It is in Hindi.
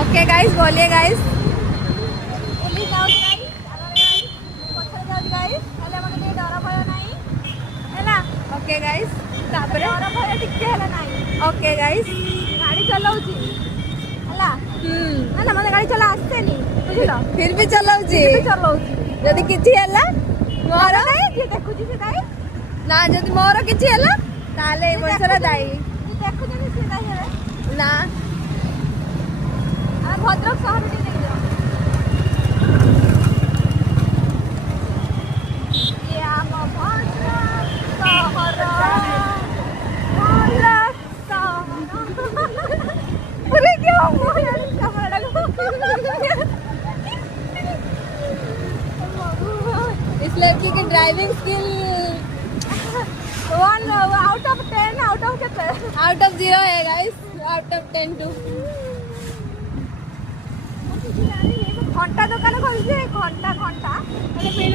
ओके गाइस बोलिए गाइस। ओके गाइस तापर ओके गाइस गाड़ी चलाउची हला ना ना मते गाड़ी चला आसेनी बुझिलो फिर भी चलाउची चलाउची जदि किछि हला मोर नहीं जे देखुची से दाई ना जदि मोर किछि हला ताले ए मनुष्यरा दाई तू देखुची से दाई रे ना आ भद्रक शहर टी देख दो ये आम भद्रक शहर भद्रक शहर अरे क्या हुआ यार इस लड़की की driving skill 1 out of 10 out of कितने आउट ऑफ 0 है गाइस, आउट ऑफ 10 टू। घंटा दुकान खोलছে ঘন্টা ঘন্টা মানে পেন